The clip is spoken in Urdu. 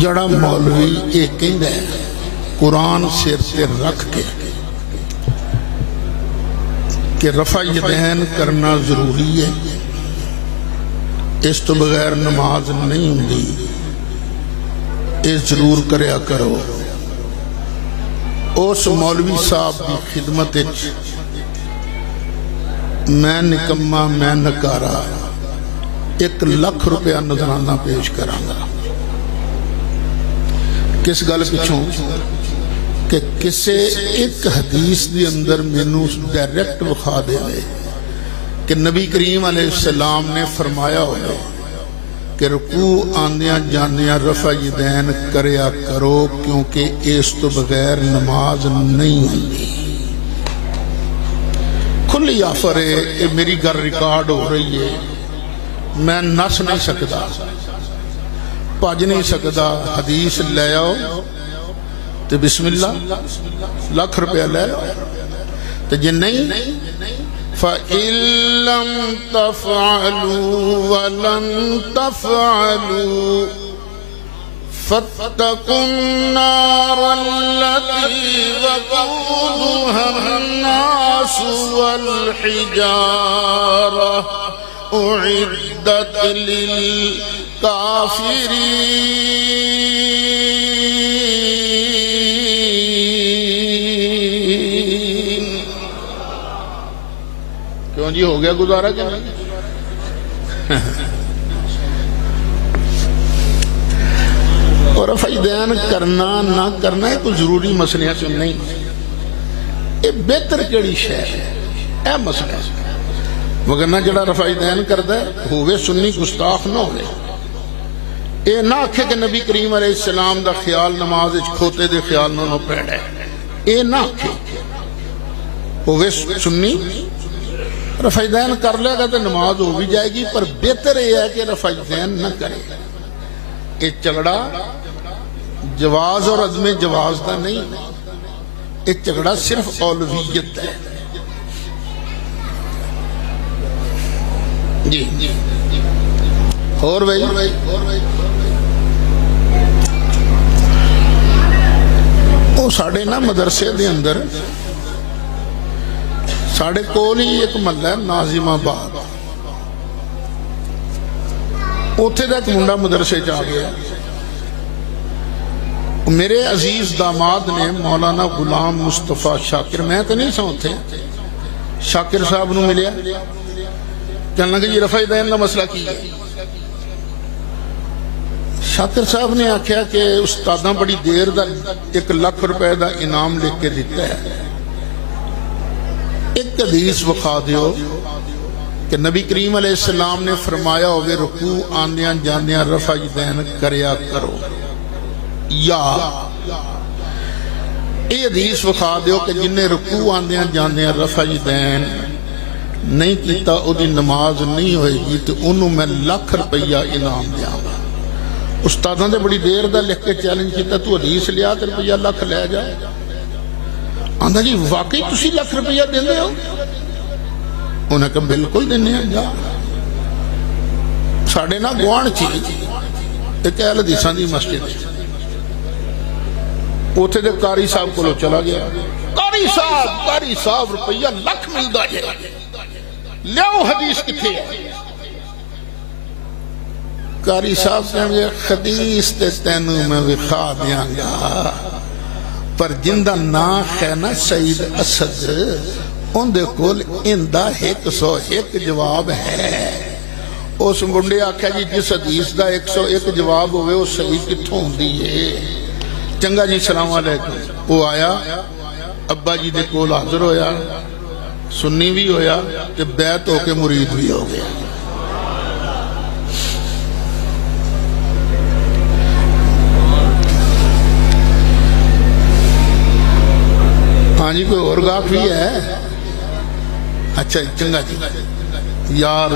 جڑا مولوی یہ کہندا ہے قرآن سر سے رکھ کے کہ رفع یدین کرنا ضروری ہے، اس تو بغیر نماز نہیں ہوندی، یہ ضرور کریا کرو، اس مولوی صاحب کی خدمت میں نکما میں نکارا 1 لاکھ روپیہ نذرانہ پیش کرانگا۔ کس گل پچھوں کہ کسے ایک حدیث دی اندر مینوں ڈائریکٹ بخا دے کہ نبی کریم علیہ السلام نے فرمایا ہوئے کہ رکوع آندیاں جاندیاں رفع یدین کریا کرو کیونکہ اس تو بغیر نماز نہیں ہوندی۔ کھلی آفر ہے، یہ میری گھر ریکارڈ ہو رہی ہے، میں نس نہیں سکتا، پاج نہیں سکتا، حدیث لے آؤ تو بسم اللہ لاکھ روپیہ لے لو، تو جن نہیں فَإِن لَّمْ تَفْعَلُوا وَلَن تَفْعَلُوا فَاتَّقُوا النَّارَ الَّتِي وَقُودُهَا النَّاسُ وَالْحِجَارَةُ أُعِدَّتْ لِلْكَافِرِينَ۔ کیوں جی ہو گیا گزارا کہ نہیں؟ اور رفع یدین کرنا نہ کرنا ہے کوئی ضروری مسئلہ سے نہیں، یہ بہتر کیڑی شے ہے، اے مسئلہ ہے۔ وگرنہ جڑا رفع یدین کرتا ہے ہوئے سنی گستاخ نہ ہوئے، اے نہ آکھے کہ نبی کریم علیہ السلام دا خیال نماز کھوتے دے خیال نہ پیڑ ہے، اے نہ آکھے ہوئے سنی رفع یدین کر لے گا تو نماز ہو بھی جائے گی، پر بہتر یہ ہے کہ رفع یدین نہ کرے۔ یہ جھگڑا جواز اور عدم جواز دا نہیں، یہ جھگڑا صرف اولویت ہے۔ جی اور بھائی وہ ساڑھے نا مدرسے دے اندر ساڑھے کول ہی ایک محلہ ہے ناظم آباد، اوتھے دا ایک منڈا مدرسے جا گیا، میرے عزیز داماد نے مولانا غلام مصطفیٰ شاکر، میں تو نہیں سمجھتے شاکر صاحب نو ملیا، کہنے لگا جی رفع یدین کا مسئلہ کی ہے۔ شاکر صاحب نے آکھیا کہ استاداں بڑی دیر دا 1 لاکھ روپے دا انعام لکھ کے دیتا ہے، ایک حدیث بخا دیو کہ نبی کریم علیہ السلام نے فرمایا ہوئے رکوع آندیاں جاندیاں رفع یدین کریا کرو، یا یہ حدیث بخا دیو کہ جن نے رکوع آندیاں جاندیاں رفع یدین نہیں کیتا او دی نماز نہیں ہوئے گی تو انہوں میں 1 لاکھ روپیہ انعام دیا گا۔ استاداں دے بڑی دیر دا لکھ کے چیلنج کیتا تو حدیث لیا تو روپیہ 1 لاکھ لے جائے، آندھا جی واقعی تسی 1 لاکھ روپیہ دیں دے ہو؟ انہیں کہا بالکل دینے ہیں جا۔ ساڑھے نا گوان چیز ایک اہل حدیثاں دی مسجد، اوتھے دے قاری صاحب کو لو چلا گیا، قاری صاحب روپیہ 1 لاکھ ملدا ہے، لیاؤ حدیث کتھے ہے؟ قاری صاحب کہنے گے حدیث تے تینوں میں وکھا دیاں گا، پر جندہ ناخ ہے نا سید اسد ان دے کول اندہ 101 جواب ہے۔ اس منڈے آکھا جی جس حدیث دا 101 جواب ہوئے وہ صحیح کتھوں ہوندی ہے؟ چنگا جی سلام علیکم، وہ آیا ابا جی دے کول حاضر ہویا، سنی بھی ہویا کہ بیعت ہو کے مرید بھی ہو گیا۔ ہاں جی کوئی اور گاہک بھی ہے؟ اچھا چنگا جی یار